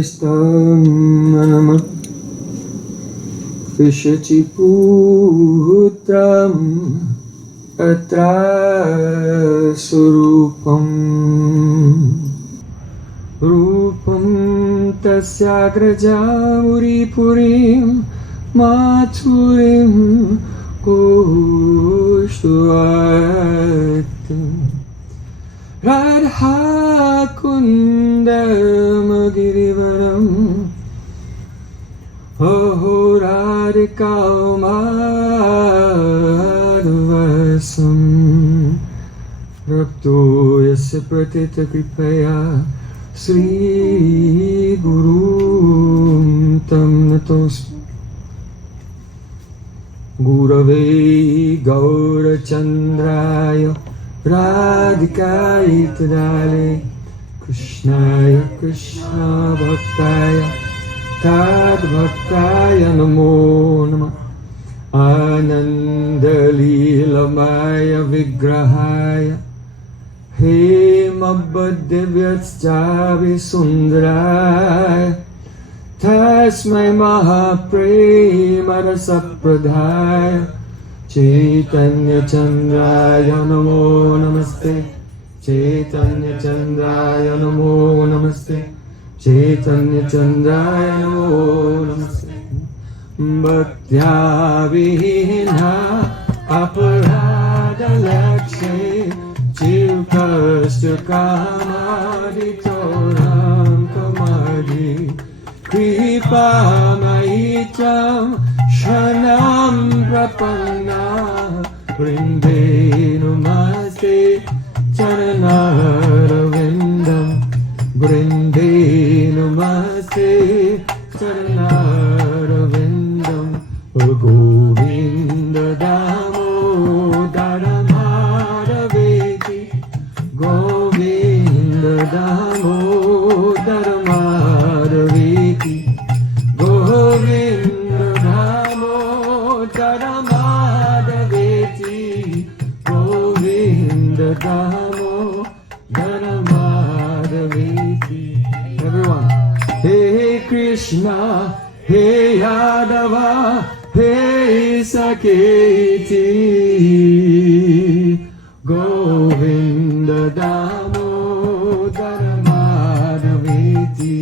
Kristam Manam Vishachiputram Atra Surupam Rupam Tasyagrajamuri Purim Mathurim Kushtuatam Radha Kundam Girivaram Aho Radhikau Madhvasam Rapto Yasya Pratita Kripaya Sri Guru Tam Natos Gurave Gaura Chandraya Radhikai Tadale Krishnaya Krishna Bhaktaya Tad Bhaktaya Namo Namah Ananda Leelamaya Vigrahaya He Mabhadivyatschavi Sundaraya Tasmai Mahapremarasapradhaya Chaitanya Chandraya Namo Namaste Chaitanya Chandraya Namo Namaste Chaitanya Chandraya Namo Namaste Bhaktya Vihina Aparada Lakshe Chilkasya Kamadi Toram Kamadi Kripa Maitam Shanam Prapanna Vrinde Namaste Charanaravindam Vrinde Namaste Charanaravindam Govinda Damodara Madhaveti Govinda Damodara Madhaveti Govinda Damodara Madhaveti Govinda Damodara Madhaveti. Everyone. Hey Krishna, Hey Yadava, Hey Saketi, Govinda Damodara Madhaveti.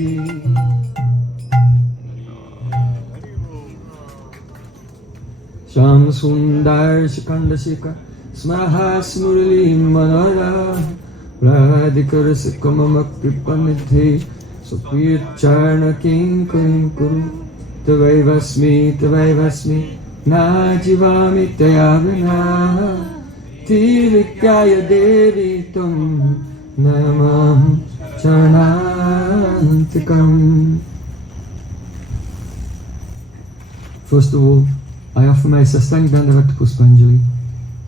Sham Sundar Shikanda Shika Smaha Smurli Manara Radhikara Sikamama Kripanidhi Supriya Charna King Kuru Tavaivasmi Najivami Tayavina Tivikaya Devi Tum Namam Charnantikam. First of all, I offer my Sastang Dandavat Puspanjali,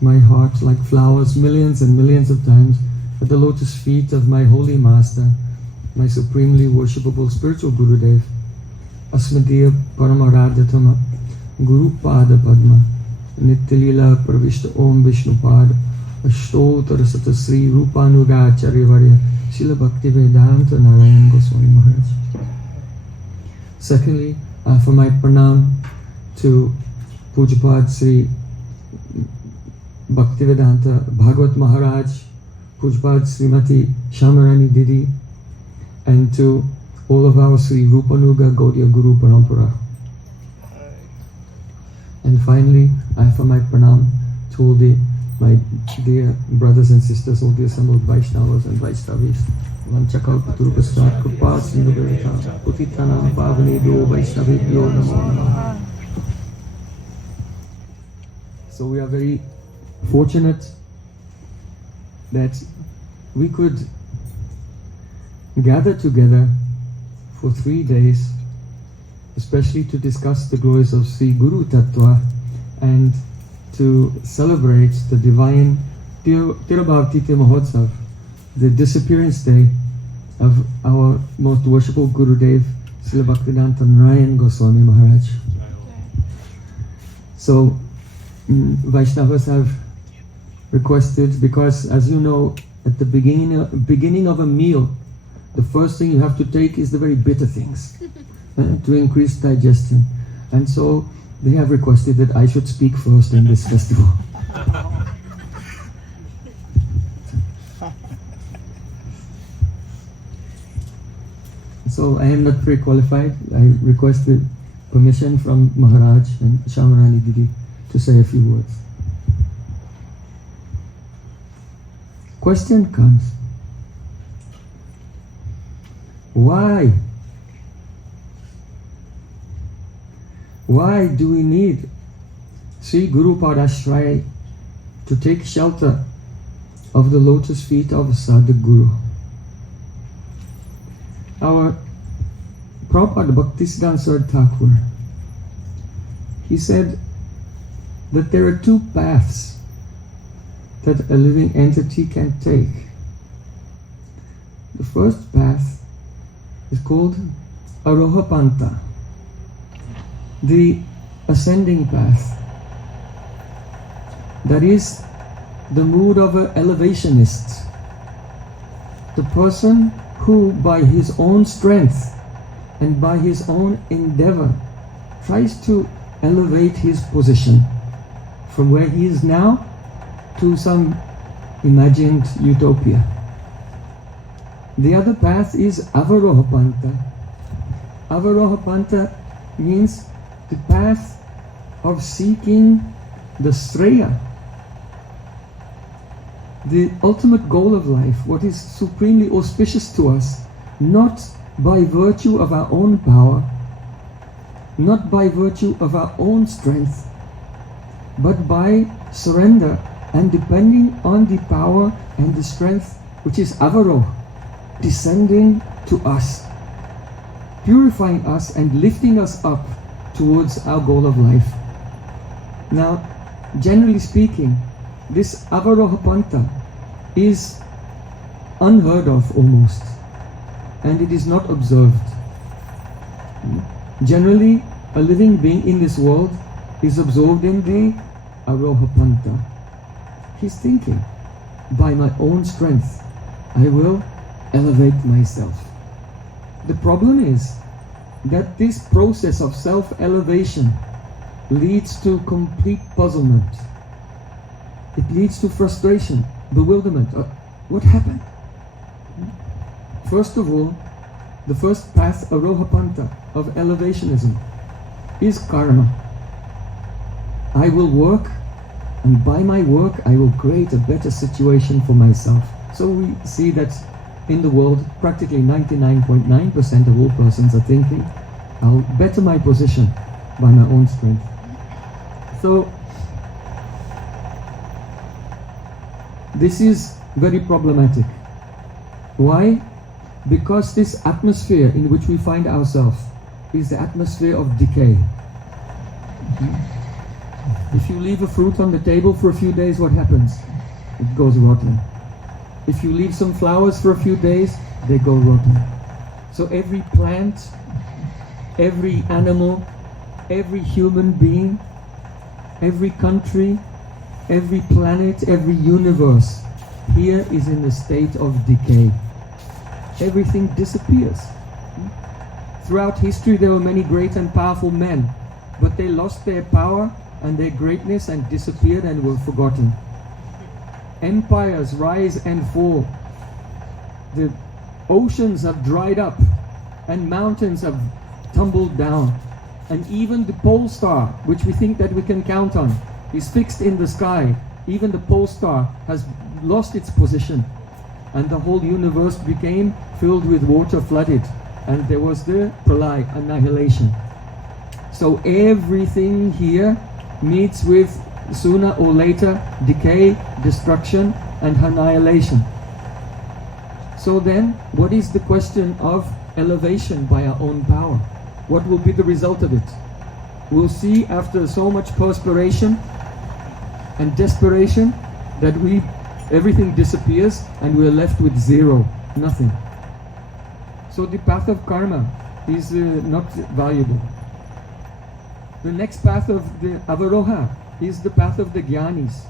my heart like flowers millions and millions of times at the lotus feet of my holy master, my supremely worshipable spiritual Gurudev, Asmadiya Paramaradhatama, Guru Pada Padma, Nityalila Pravishta Om Vishnu Pada, Ashtotar Sata Sri Rupanuga Acharyavarya, Srila Bhakti-Vedanta Narayan Goswami Maharaj. Secondly, I offer my pranam to Pujapad Sri Bhakti-Vedanta Bhagavat Maharaj, Pujapad Srimati Shamarani Didi, and to all of our Sri Rupanuga Gaudiya Guru Parampara. And finally, I offer my pranam to all my dear brothers and sisters, all the assembled Vaishnavas and Vaishnavis. Vanchakalpaturupastat Kripa Sindhuveta Putitanam Pavanebhyo Vaishnavebhyo Namo Namaha. So we are very fortunate that we could gather together for 3 days, especially to discuss the glories of Sri Guru-Tattva and to celebrate the divine Tirabhavtite Mahotsav, the disappearance day of our most worshipful Gurudev, Srila Bhaktivedanta Narayan Goswami Maharaj. So Vaishnavas have requested, because as you know, at the beginning of a meal, the first thing you have to take is the very bitter things to increase digestion. And so they have requested that I should speak first in this festival. So I am not pre-qualified. I requested permission from Maharaj and Shamarani Didi to say a few words. Question comes, why? Why do we need Sri Guru Padashraya to take shelter of the lotus feet of Sadhguru? Our Prabhupada Bhaktisiddhanta Saraswati Thakur, he said that there are two paths that a living entity can take. The first path is called Arohapanta, the ascending path. That is the mood of an elevationist, the person who by his own strength and by his own endeavor tries to elevate his position from where he is now to some imagined utopia. The other path is Avarohapanta. Avarohapanta means the path of seeking the Sreya, the ultimate goal of life, what is supremely auspicious to us, not by virtue of our own power, not by virtue of our own strength, but by surrender and depending on the power and the strength which is Avaroh, descending to us, purifying us and lifting us up towards our goal of life. Now, generally speaking, this Avarohapanta is unheard of almost, and it is not observed. Generally, a living being in this world is absorbed in the Arohapanta. He's thinking, by my own strength, I will elevate myself. The problem is that this process of self-elevation leads to complete puzzlement. It leads to frustration, bewilderment. What happened? First of all, the first path, Arohapanta, of elevationism, is karma. I will work, and by my work I will create a better situation for myself. So we see that in the world, practically 99.9% of all persons are thinking, I'll better my position by my own strength. So, this is very problematic. Why? Because this atmosphere in which we find ourselves is the atmosphere of decay. If you leave a fruit on the table for a few days, what happens? It goes rotten. If you leave some flowers for a few days, they go rotten. So every plant, every animal, every human being, every country, every planet, every universe here is in a state of decay. Everything disappears. Throughout history there were many great and powerful men, but they lost their power and their greatness and disappeared and were forgotten. Empires rise and fall. The oceans have dried up and mountains have tumbled down. And even the pole star, which we think that we can count on, is fixed in the sky. Even the pole star has lost its position. And the whole universe became filled with water, flooded. And there was the pralay, annihilation. So everything here meets with, sooner or later, decay, destruction, and annihilation. So then, what is the question of elevation by our own power? What will be the result of it? We'll see after so much perspiration and desperation that everything disappears and we're left with zero, nothing. So the path of karma is not valuable. The next path of the Avaroha is the path of the Jnanis.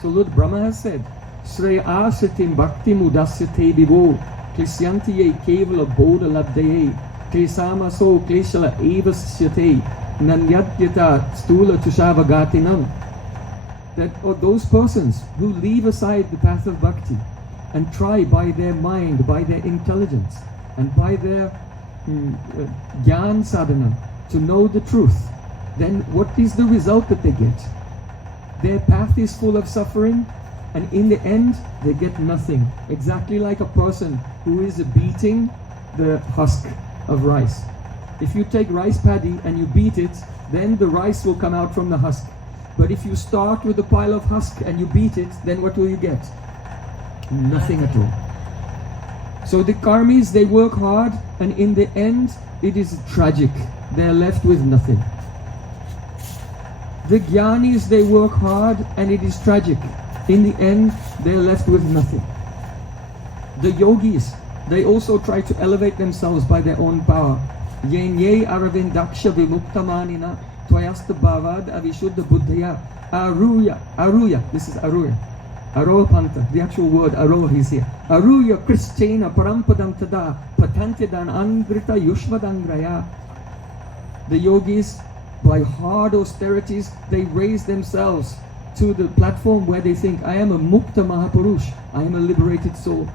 So Lord Brahma has said, Sreya sitim bhakti mudasyate vivo Klishyanti ye kevala bodha labdaye, Klesama so kleshala eva syate, Nanyatyata stula tushavagatinam. That are those persons who leave aside the path of bhakti and try by their mind, by their intelligence, and by their jnana sadhana to know the truth, then what is the result that they get? Their path is full of suffering, and in the end they get nothing. Exactly like a person who is beating the husk of rice. If you take rice paddy and you beat it, then the rice will come out from the husk. But if you start with a pile of husk and you beat it, then what will you get? Nothing at all. So the karmis, they work hard, and in the end it is tragic. They are left with nothing. The jnanis, they work hard, and it is tragic. In the end, they are left with nothing. The yogis, they also try to elevate themselves by their own power. Yenye aravindaksha vimuktamanina tvayasta bhavad avishuddha buddhaya aruya. This is aruya. Aroha panta, the actual word aroha is here. Aruya Krishchena parampadam tada patantyadan angrita yushvadangraya. The yogis, by hard austerities, they raise themselves to the platform where they think, I am a mukta mahapurush, I am a liberated soul.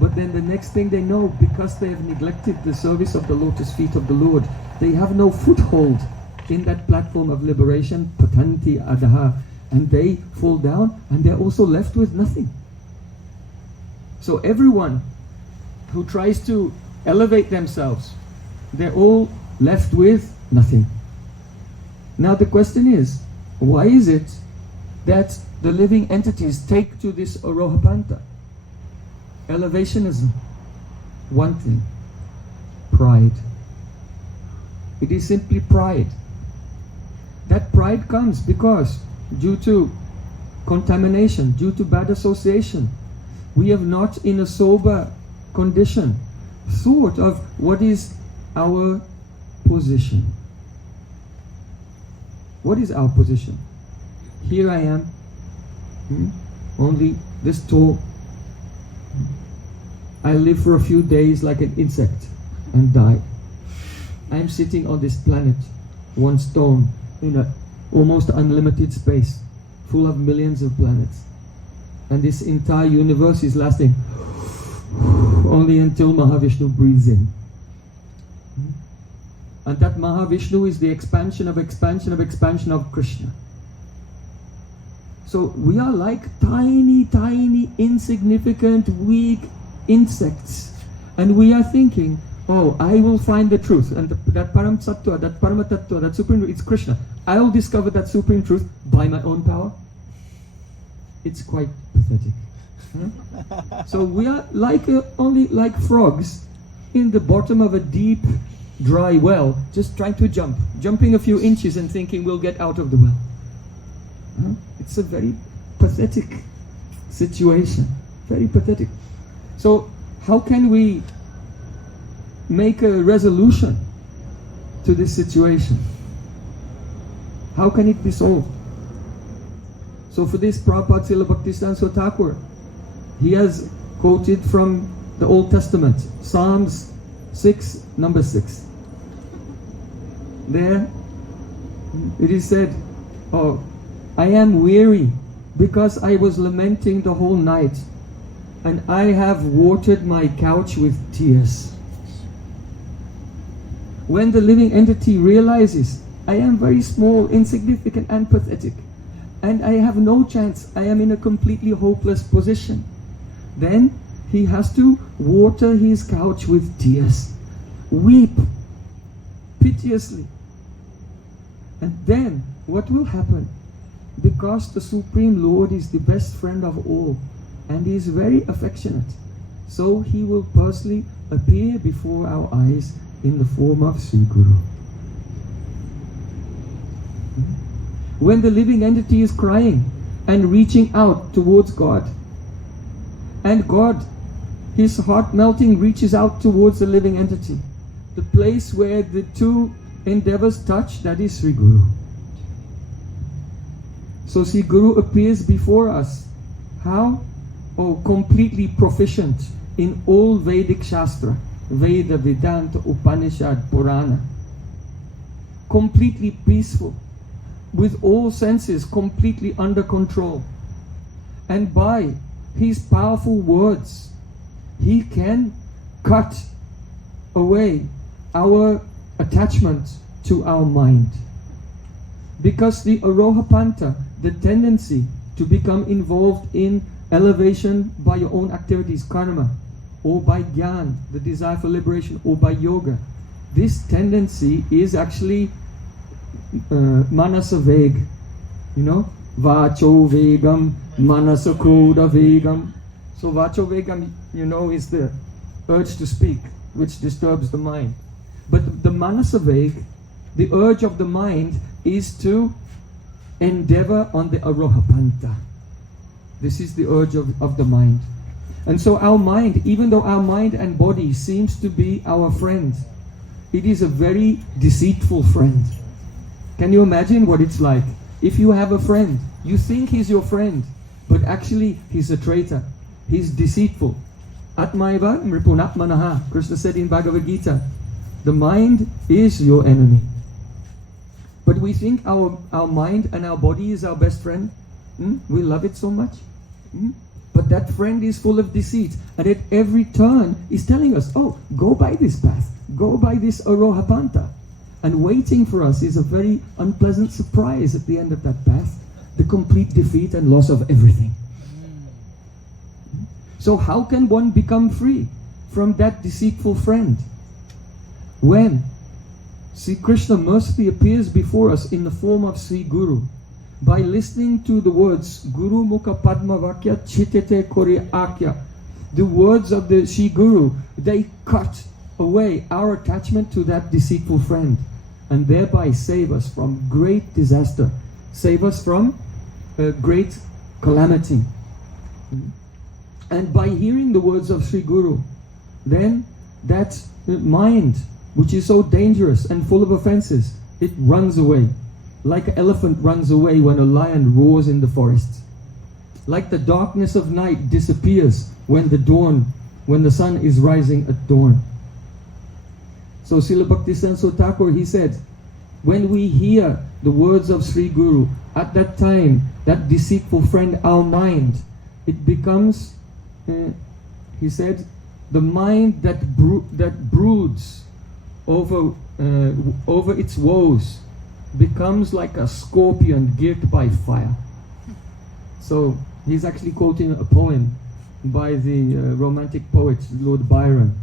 But then the next thing they know, because they have neglected the service of the lotus feet of the Lord, they have no foothold in that platform of liberation, patanti adaha, and they fall down, and they're also left with nothing. So everyone who tries to elevate themselves, they're all left with nothing. Now the question is, why is it that the living entities take to this arohapanta? Elevationism. One thing. Pride. It is simply pride. That pride comes because due to contamination, due to bad association, we have not in a sober condition thought of what is our position. What is our position? Here I am, only this tall. I live for a few days like an insect and die. I am sitting on this planet, one stone, in an almost unlimited space, full of millions of planets. And this entire universe is lasting only until Mahavishnu breathes in. And that Mahavishnu is the expansion of expansion of expansion of Krishna. So we are like tiny, tiny, insignificant, weak insects. And we are thinking, oh, I will find the truth. And that Param Sattva, that Parama-tattva, that Supreme Truth, it's Krishna. I will discover that Supreme Truth by my own power. It's quite pathetic. So we are like only like frogs in the bottom of a deep, dry well, just trying to jump. Jumping a few inches and thinking we'll get out of the well. It's a very pathetic situation. Very pathetic. So how can we make a resolution to this situation? How can it be solved? So for this, Prabhupada Srila Bhaktisiddhanta Swami Thakur, he has quoted from the Old Testament, Psalms 6, number 6. There it is said, oh, I am weary because I was lamenting the whole night, and I have watered my couch with tears. When the living entity realizes, I am very small, insignificant and pathetic, and I have no chance, I am in a completely hopeless position, then he has to water his couch with tears, weep piteously. And then what will happen? Because the Supreme Lord is the best friend of all, and he is very affectionate, so he will personally appear before our eyes in the form of Sri Guru. When the living entity is crying and reaching out towards God, and God, his heart melting, reaches out towards the living entity, the place where the two endeavors touch, that is Sri Guru. So Sri Guru appears before us. How? Oh, completely proficient in all Vedic Shastra, Veda, Vedanta, Upanishad, Purana. Completely peaceful, with all senses completely under control. And by his powerful words, he can cut away our attachment to our mind. Because the Arohapanta, the tendency to become involved in elevation by your own activities, karma, or by jnana, the desire for liberation, or by yoga, this tendency is actually manasa veg, you know, vacho vegam, manasa krodha vegam. So vacho vegam, you know, is the urge to speak, which disturbs the mind. But the manasa veg, the urge of the mind, is to endeavor on the arohapanta. This is the urge of the mind. And so our mind, even though our mind and body seems to be our friend, it is a very deceitful friend. Can you imagine what it's like? If you have a friend, you think he's your friend, but actually he's a traitor. He's deceitful. Atmaiva mripunatmanaha. Krishna said in Bhagavad Gita, the mind is your enemy. But we think our mind and our body is our best friend. We love it so much. But that friend is full of deceit. And at every turn is telling us, oh, go by this path. Go by this arohapanta. And waiting for us is a very unpleasant surprise at the end of that path. The complete defeat and loss of everything. So how can one become free from that deceitful friend? When Sri Krishna mercifully appears before us in the form of Sri Guru, by listening to the words Guru Mukha Padma Vakya Chitete Kori Akya, the words of the Sri Guru, they cut away our attachment to that deceitful friend and thereby save us from great disaster, save us from great calamity. And by hearing the words of Sri Guru, then that mind, which is so dangerous and full of offenses, it runs away. Like an elephant runs away when a lion roars in the forest. Like the darkness of night disappears when the sun is rising at dawn. So Srila Bhaktisiddhanta Thakur, he said, when we hear the words of Sri Guru, at that time, that deceitful friend, our mind, it becomes, he said, the mind that broods over its woes becomes like a scorpion girt by fire. So he's actually quoting a poem by the romantic poet Lord Byron.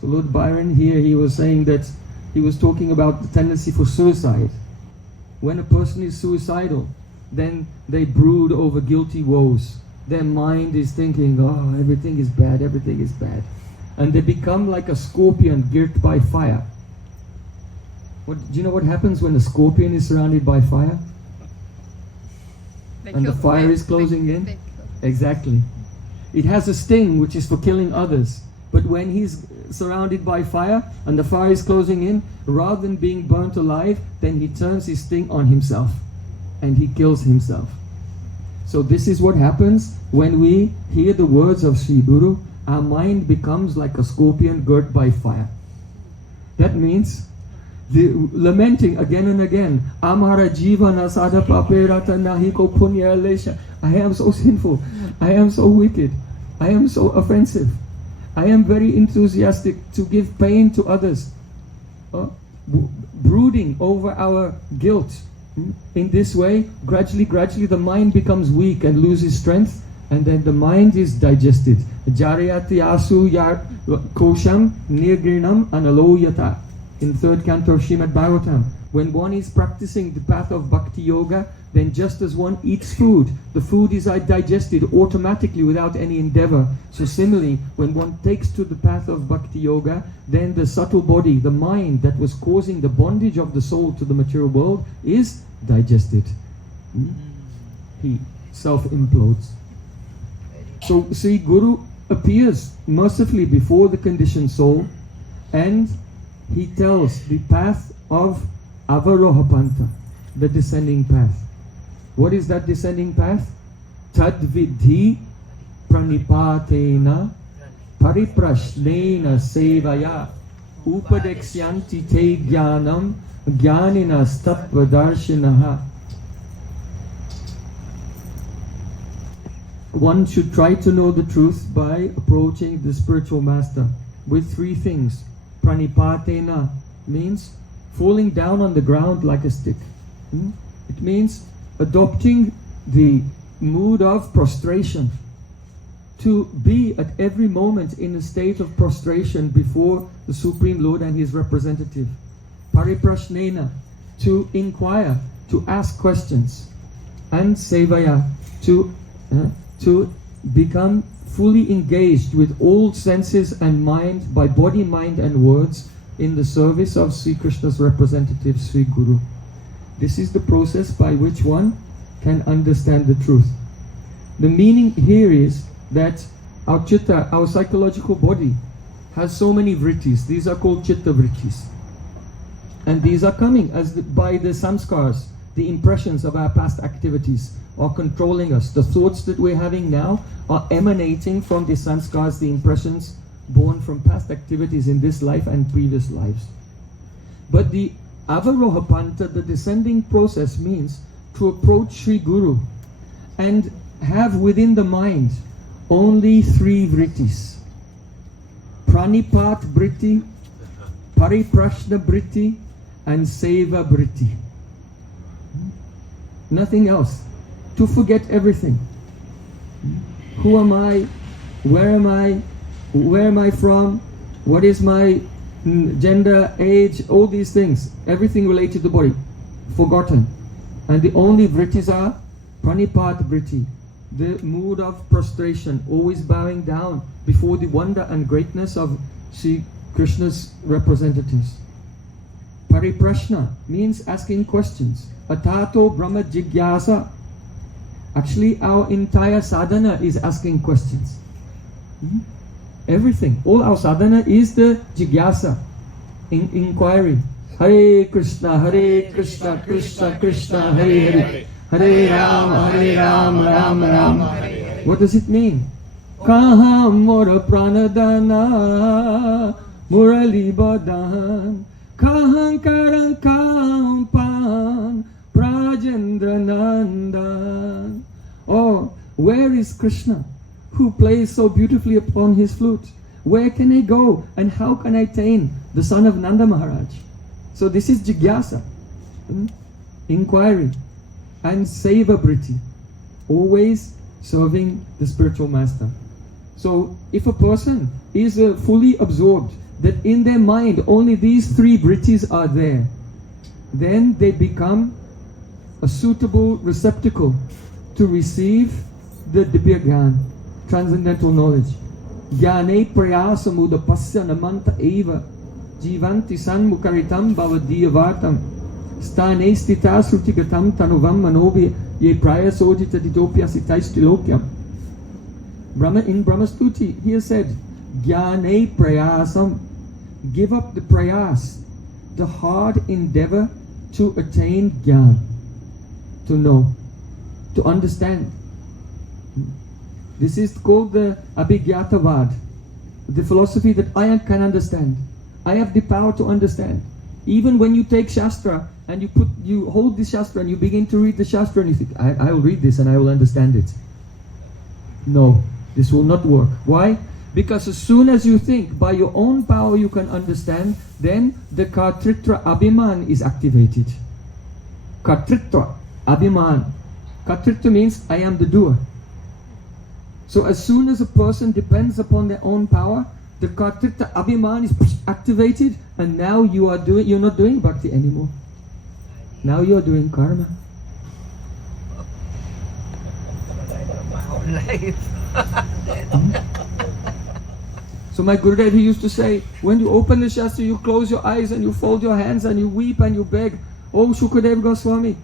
So Lord Byron here, he was saying that he was talking about the tendency for suicide. When a person is suicidal, then they brood over guilty woes. Their mind is thinking, oh, everything is bad, everything is bad. And they become like a scorpion girt by fire. Do you know what happens when a scorpion is surrounded by fire? And the fire is closing in? Exactly. It has a sting which is for killing others. But when he's surrounded by fire and the fire is closing in, rather than being burnt alive, then he turns his sting on himself and he kills himself. So this is what happens when we hear the words of Sri Guru. Our mind becomes like a scorpion girt by fire. That means lamenting again and again, Amara jivana sada paperata nahiko punya lesha. I am so sinful, I am so wicked, I am so offensive, I am very enthusiastic to give pain to others. Brooding over our guilt. In this way, gradually the mind becomes weak and loses strength, and then the mind is digested. Jarayati asu yar kosham nirgrinam analoyata. In third canto of Srimad Bhagavatam, when one is practicing the path of Bhakti Yoga, then just as one eats food, the food is digested automatically without any endeavor. So similarly, when one takes to the path of Bhakti Yoga, then the subtle body, the mind that was causing the bondage of the soul to the material world is digested. He self-implodes. So Sri Guru appears mercifully before the conditioned soul and he tells the path of Avarohapanta, the descending path. What is that descending path? Tadvidhi pranipatena pariprashnena sevaya upadekshyanti te jnanam jnaninas tattvadarsinaha. One should try to know the truth by approaching the spiritual master with three things. Pranipatena means falling down on the ground like a stick. It means adopting the mood of prostration, to be at every moment in a state of prostration before the Supreme Lord and His representative. Pariprashnena, to inquire, to ask questions. And sevaya, to become fully engaged with all senses and mind, by body, mind and words, in the service of Sri Krishna's representative, Sri Guru. This is the process by which one can understand the truth. The meaning here is that our chitta, our psychological body, has so many vrittis. These are called chitta vrittis. And these are coming by the samskars, the impressions of our past activities are controlling us. The thoughts that we're having now are emanating from the samskars, the impressions born from past activities in this life and previous lives. But the avaroha panta, the descending process, means to approach Sri Guru and have within the mind only three vrittis. Pranipat vritti, pariprashna vritti, and seva vritti. Nothing else. To forget everything. Who am I? Where am I? Where am I from? What is my gender, age, all these things. Everything related to the body. Forgotten. And the only vrittis are pranipat vritti, the mood of prostration, always bowing down before the wonder and greatness of Sri Krishna's representatives. Pariprashna means asking questions. Atato Brahma Jigyasa. Actually, our entire sadhana is asking questions. Everything, all our sadhana is the jigyasa, inquiry. Hare Krishna, Krishna Krishna, Hare Hare, Hare Rama, Rama Rama. What does it mean? Kaham mora pranadana, murali badan, kaham karan kampan, prajendra nandan. Oh, where is Krishna, who plays so beautifully upon his flute? Where can I go and how can I attain the son of Nanda Maharaj? So this is jigyasa, inquiry, and seva vritti, always serving the spiritual master. So if a person is fully absorbed that in their mind only these three vrittis are there, then they become a suitable receptacle to receive the Dibya Gyan, transcendental knowledge. Jnane prayasamuda pasya namanta eva jivanti sanmukaritam bhavadiyavartam stane stita srutigatam tanuvam manobi ye prayasodita ditopya sitaistilokyam. In Brahmastuti, he has said, Jnane prayasam, give up the prayas, the hard endeavor to attain Gyan, to know, to understand. This is called the abhigyatavad, the philosophy that I can understand. I have the power to understand. Even when you take Shastra and you hold the Shastra and you begin to read the Shastra and you think, I will read this and I will understand it. No, this will not work. Why? Because as soon as you think by your own power you can understand, then the Kartritra Abhiman is activated. Kartritra Abhiman. Kartritra means I am the doer. So as soon as a person depends upon their own power, the Kartritra Abhiman is activated, and now you're not doing bhakti anymore. Now you're doing karma. So my Gurudev, he used to say, when you open the Shastra, you close your eyes and you fold your hands and you weep and you beg. Oh Shukadev Goswami,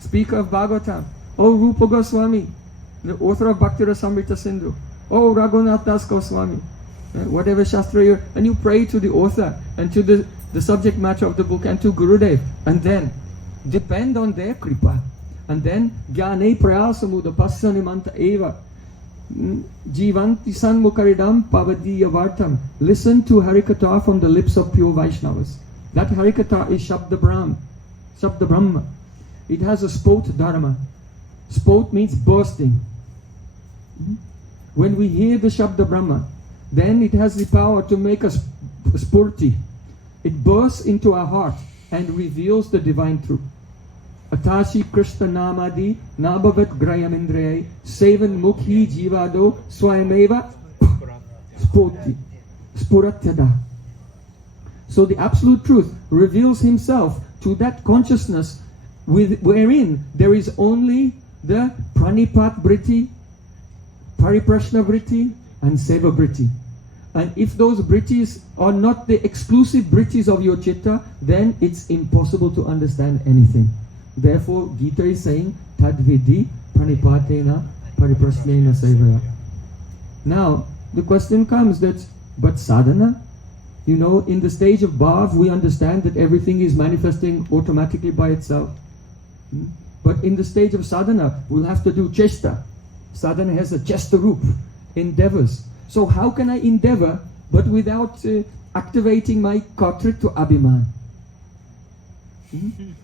speaker of Bhagavatam. Oh Rupa Goswami, the author of Bhakti Rasamrita Sindhu. Oh Raghunath Das Goswami. Whatever Shastra you're, and you pray to the author and to the subject matter of the book and to Gurudev, and then depend on their kripa. And then Jnane Prayasamuda Pasyanimanta Eva. Jivanti Sanmukaridam Pavadiya Vartam. Listen to Harikatha from the lips of pure Vaishnavas. That Harikatha is Shabda Brahma. It has a spot dharma. Spot means bursting. When we hear the Shabda Brahma, then it has the power to make us spurti. It bursts into our heart and reveals the divine truth. Atashi Krishna Namadi Nabhavat Grayamindriyai Sevan Mukhi Jivado Swayameva Spurti Spuratyada. So the absolute truth reveals himself to that consciousness wherein there is only the Pranipat Vritti, Pariprashna Vritti and Seva Vritti. And if those Vrittis are not the exclusive Vrittis of your Chitta, then it's impossible to understand anything. Therefore, Gita is saying, Tadvidi Pranipatena Pariprasnena Sevaya. Now, the question comes that, but sadhana? You know, in the stage of bhav, we understand that everything is manifesting automatically by itself. But in the stage of sadhana, we'll have to do chesta. Sadhana has a chesta roop, endeavors. So how can I endeavor, but without activating my kartritva abhiman?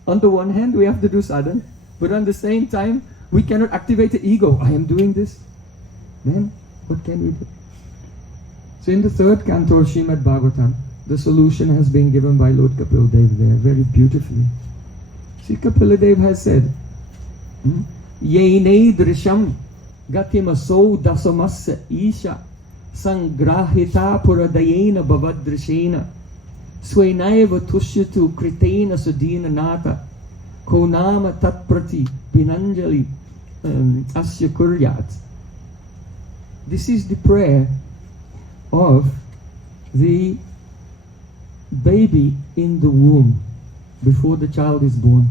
On the one hand, we have to do sadhana, but on the same time, we cannot activate the ego. I am doing this. Then, what can we do? So in the third canto of Srimad Bhagavatam, the solution has been given by Lord Kapil Dev there, very beautifully. See, Kapil Dev has said, Yeinei drisham gatimaso dasamasya isha sangrahita puradayena bhavadrishena swainaiva tushyatu kritena sudina nata konama tatprati pinanjali asya kuryat. This is the prayer of the baby in the womb before the child is born.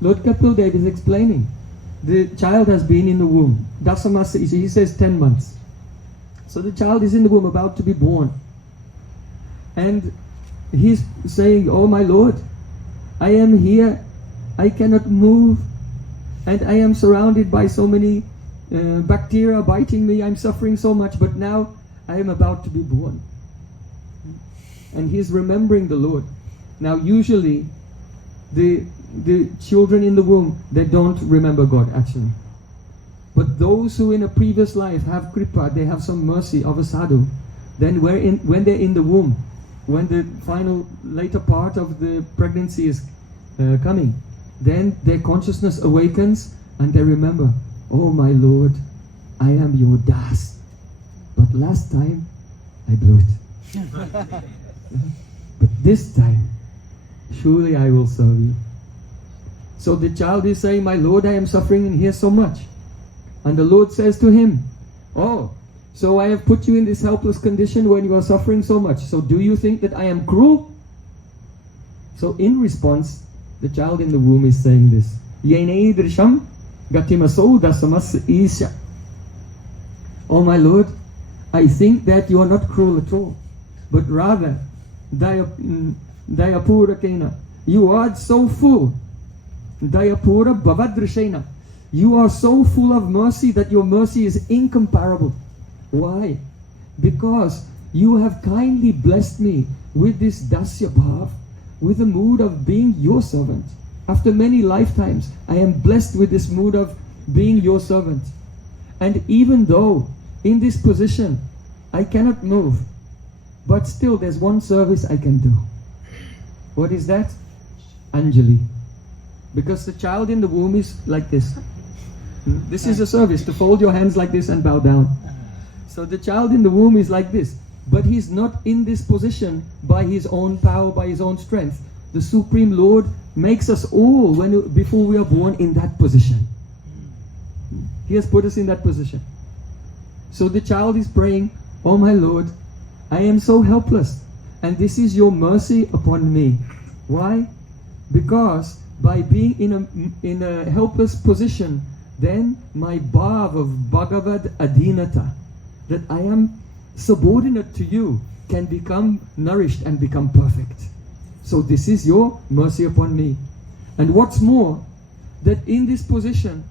Lord Kapil Dev is explaining. The child has been in the womb. Dasamasa, he says 10 months. So the child is in the womb about to be born. And he's saying, oh my Lord, I am here. I cannot move. And I am surrounded by so many bacteria biting me. I'm suffering so much. But now I am about to be born. And he's remembering the Lord. Now usually the children in the womb, they don't remember God actually. But those who in a previous life have kripa, they have some mercy of a sadhu, then when they're in the womb, when the final later part of the pregnancy is coming, then their consciousness awakens and they remember, oh my Lord, I am your das. But last time I blew it. But this time, surely I will serve you. So the child is saying, my Lord, I am suffering in here so much. And the Lord says to him, oh, so I have put you in this helpless condition when you are suffering so much. So do you think that I am cruel? So in response, the child in the womb is saying this. Yenei drisham gatimaso dasamas isya. Oh my Lord, I think that you are not cruel at all, but rather Dayapura Kena. You are so full. Dayapura Bhavadrishena. You are so full of mercy that your mercy is incomparable. Why? Because you have kindly blessed me with this Dasya Bhav, with the mood of being your servant. After many lifetimes, I am blessed with this mood of being your servant. And even though in this position I cannot move, but still there's one service I can do. What is that? Anjali. Because the child in the womb is like this. This is a service, to fold your hands like this and bow down. So the child in the womb is like this. But he's not in this position by his own power, by his own strength. The Supreme Lord makes us all, before we are born, in that position. He has put us in that position. So the child is praying, oh my Lord, I am so helpless, and this is your mercy upon me. Why? Because by being in a helpless position, then my bhav of Bhagavad Adhinata, that I am subordinate to you, can become nourished and become perfect. So this is your mercy upon me. And what's more, that in this position,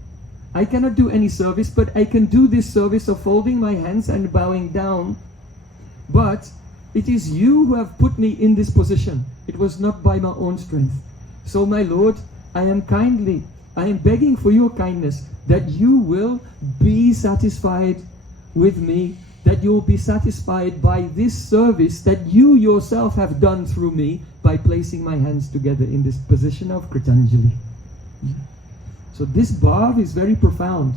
I cannot do any service, but I can do this service of folding my hands and bowing down. But it is you who have put me in this position. It was not by my own strength. So my Lord, I am begging for your kindness that you will be satisfied with me, that you will be satisfied by this service that you yourself have done through me by placing my hands together in this position of Kritanjali. So this bhav is very profound.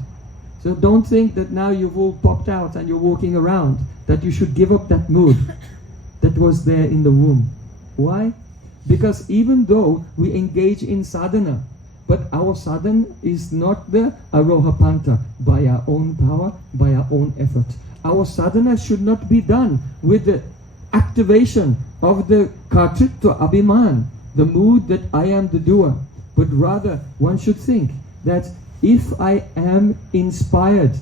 So don't think that now you've all popped out and you're walking around, that you should give up that mood that was there in the womb. Why? Because even though we engage in sadhana, but our sadhana is not the arohapanta, by our own power, by our own effort. Our sadhana should not be done with the activation of the kartritva abhiman, the mood that I am the doer. But rather, one should think that if I am inspired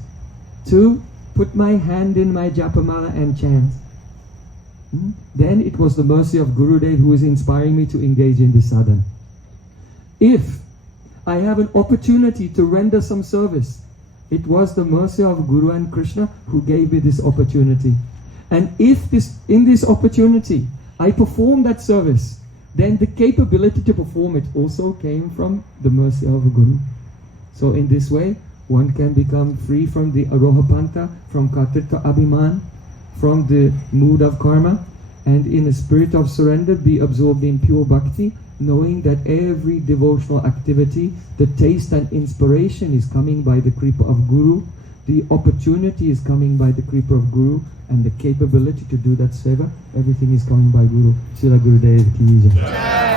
to put my hand in my japamala and chant, then it was the mercy of Gurudev who is inspiring me to engage in this sadhana. If I have an opportunity to render some service, it was the mercy of Guru and Krishna who gave me this opportunity. And if in this opportunity I perform that service, then the capability to perform it also came from the mercy of Guru. So in this way, one can become free from the arohapanta, from kartritva abhiman, from the mood of karma, and in a spirit of surrender be absorbed in pure bhakti, knowing that every devotional activity, the taste and inspiration is coming by the kripa of Guru, the opportunity is coming by the kripa of Guru, and the capability to do that seva, everything is coming by Guru. Srila Gurudev Ki Jai.